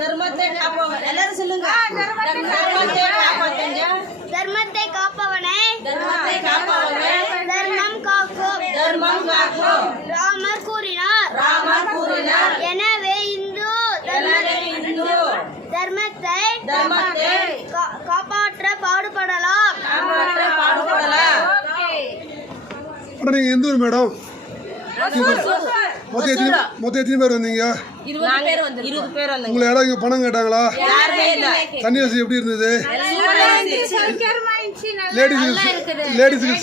தர்மத்தை காப்பவனை எல்லாரும் சொல்லுங்க. தர்மத்தை காப்பவனை தர்மம் காக்கும் ராமர் கூறினார். எனவே இந்து தர்மத்தை காப்பாற்ற பாடுபடலாம். நீங்க எந்த ஊர் மேடம்? மொத்தம் எத்தனை பேர் வந்தீங்க? 20 பேர் வந்தீங்க. உங்களை யாராவது இங்க பணம் கேட்டாங்களா? தண்ணி வசதி எப்படி இருந்தது? லேடிஸுக்கு